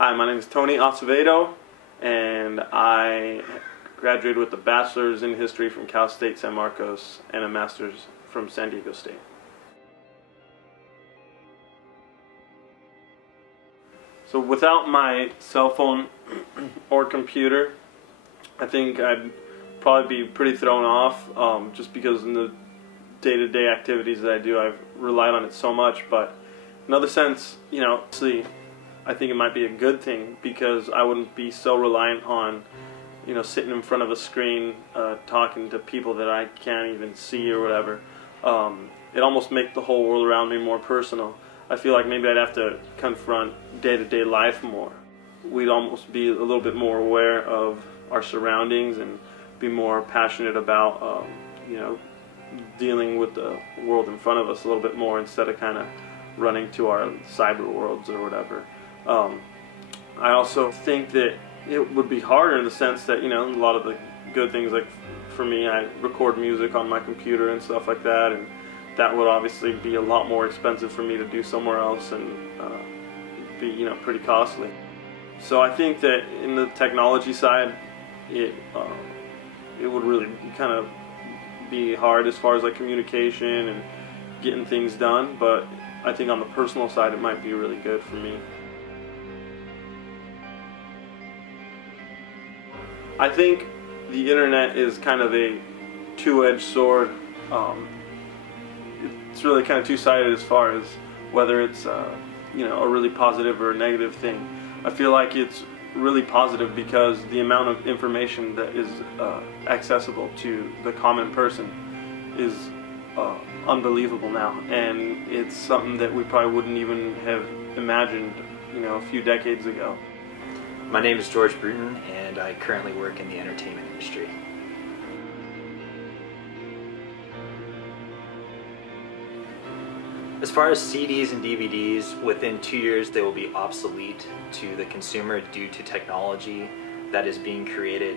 Hi, my name is Tony Acevedo, and I graduated with a bachelor's in history from Cal State San Marcos and a master's from San Diego State. So without my cell phone or computer, I think I'd probably be pretty thrown off, just because in the day-to-day activities that I do, I've relied on it so much. But in another sense, honestly, I think it might be a good thing, because I wouldn't be so reliant on, sitting in front of a screen talking to people that I can't even see or whatever. It almost makes the whole world around me more personal. I feel like maybe I'd have to confront day-to-day life more. We'd almost be a little bit more aware of our surroundings and be more passionate about, dealing with the world in front of us a little bit more, instead of kind of running to our cyber worlds or whatever. I also think that it would be harder in the sense that, a lot of the good things, like for me, I record music on my computer and stuff like that, and that would obviously be a lot more expensive for me to do somewhere else, and be, pretty costly. So I think that in the technology side, it would really kind of be hard as far as like communication and getting things done, but I think on the personal side it might be really good for me. I think the internet is kind of a two-edged sword. It's really kind of two-sided as far as whether it's a really positive or a negative thing. I feel like it's really positive because the amount of information that is accessible to the common person is unbelievable now, and it's something that we probably wouldn't even have imagined, a few decades ago. My name is George Bruton, and I currently work in the entertainment industry. As far as CDs and DVDs, within 2 years they will be obsolete to the consumer due to technology that is being created,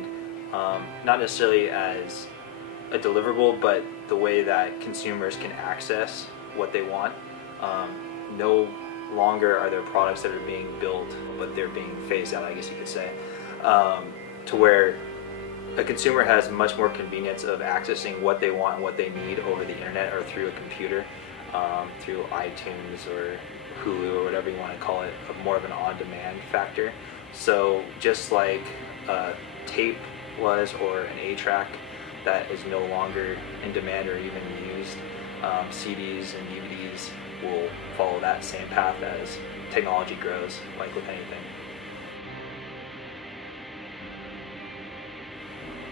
not necessarily as a deliverable, but the way that consumers can access what they want. No longer are there products that are being built, but they're being phased out, I guess you could say, to where a consumer has much more convenience of accessing what they want and what they need over the internet or through a computer, through iTunes or Hulu or whatever you want to call it, more of an on-demand factor. So just like tape was, or an 8-track that is no longer in demand or even used, CDs and DVDs will follow that same path as technology grows, like with anything.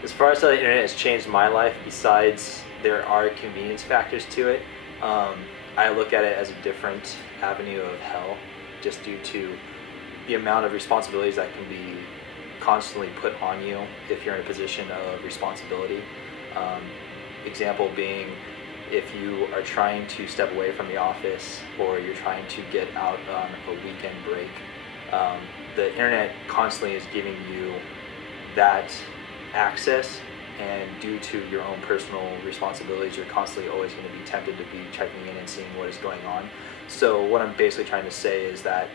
As far as how the internet has changed my life, besides there are convenience factors to it, I look at it as a different avenue of hell, just due to the amount of responsibilities that can be constantly put on you if you're in a position of responsibility. Example being, if you are trying to step away from the office, or you're trying to get out on a weekend break, the internet constantly is giving you that access, and due to your own personal responsibilities, you're constantly always going to be tempted to be checking in and seeing what is going on. So what I'm basically trying to say is that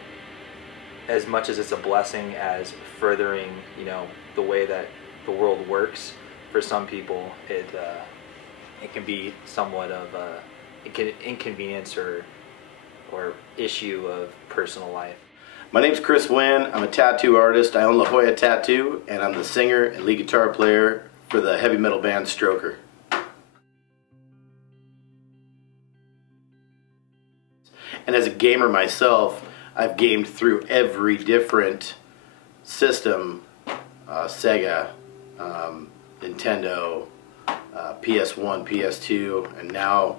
as much as it's a blessing as furthering, the way that the world works, for some people it can be somewhat of an inconvenience or issue of personal life. My name's Chris Wynn. I'm a tattoo artist. I own La Jolla Tattoo, and I'm the singer and lead guitar player for the heavy metal band Stroker. And as a gamer myself, I've gamed through every different system, Sega, Nintendo, PS1, PS2, and now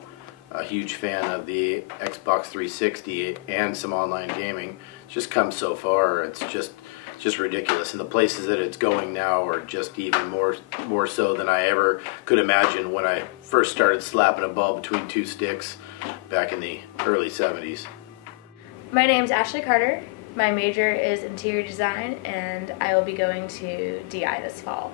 a huge fan of the Xbox 360 and some online gaming. It's just come so far. It's just ridiculous, and the places that it's going now are just even more so than I ever could imagine when I first started slapping a ball between two sticks back in the early 70s. My name's Ashley Carter. My major is interior design, and I will be going to DI this fall.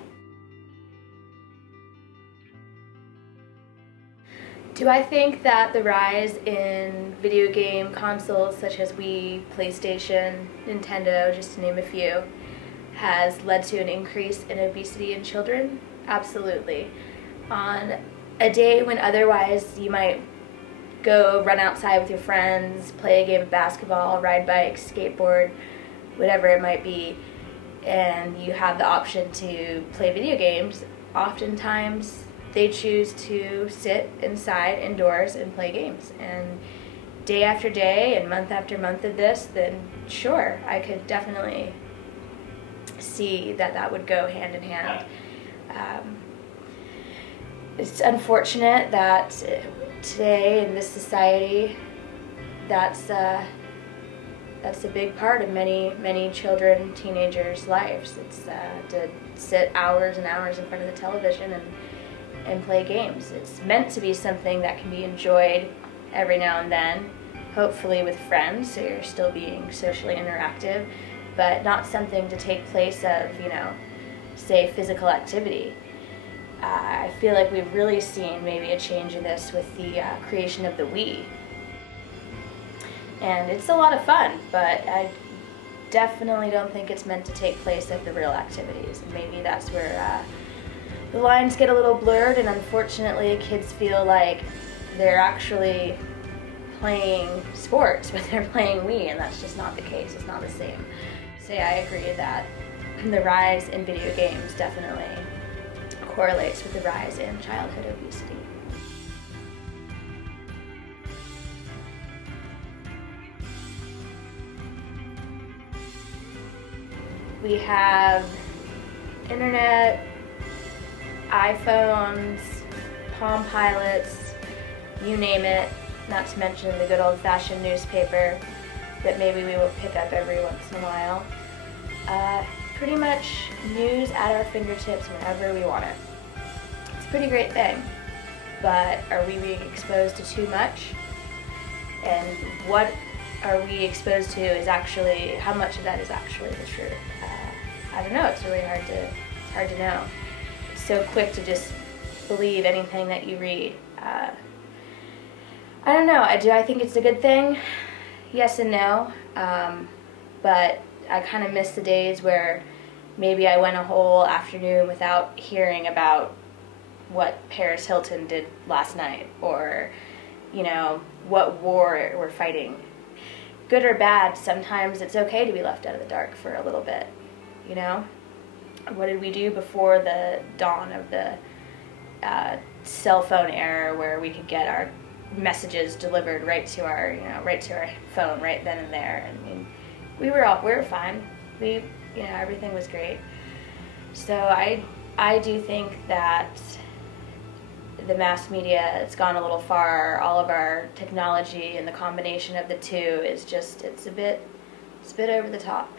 Do I think that the rise in video game consoles such as Wii, PlayStation, Nintendo, just to name a few, has led to an increase in obesity in children? Absolutely. On a day when otherwise you might go run outside with your friends, play a game of basketball, ride bikes, skateboard, whatever it might be, and you have the option to play video games, oftentimes they choose to sit inside indoors and play games. And day after day and month after month of this, then sure, I could definitely see that that would go hand in hand. It's unfortunate that today in this society, that's a big part of many children, teenagers' lives. It's to sit hours and hours in front of the television and play games. It's meant to be something that can be enjoyed every now and then, hopefully with friends, so you're still being socially interactive, but not something to take place of, say, physical activity. I feel like we've really seen maybe a change in this with the creation of the Wii. And it's a lot of fun, but I definitely don't think it's meant to take place of the real activities. And maybe that's where the lines get a little blurred, and unfortunately kids feel like they're actually playing sports, but they're playing Wii, and that's just not the case. It's not the same. So yeah, I agree that the rise in video games definitely correlates with the rise in childhood obesity. We have internet, iPhones, Palm Pilots, you name it, not to mention the good old-fashioned newspaper that maybe we will pick up every once in a while. Pretty much news at our fingertips whenever we want it. It's a pretty great thing, but are we being exposed to too much? And what are we exposed to is actually, how much of that is actually the truth? I don't know, it's really hard to know. It's so quick to just believe anything that you read. I don't know, do I think it's a good thing? Yes and no, but I kind of miss the days where maybe I went a whole afternoon without hearing about what Paris Hilton did last night, or, what war we're fighting. Good or bad, sometimes it's okay to be left out of the dark for a little bit, What did we do before the dawn of the cell phone era, where we could get our messages delivered right to our phone right then and there? I mean, we were fine. Everything was great. So I do think that the mass media has gone a little far. All of our technology and the combination of the two is just, it's a bit over the top.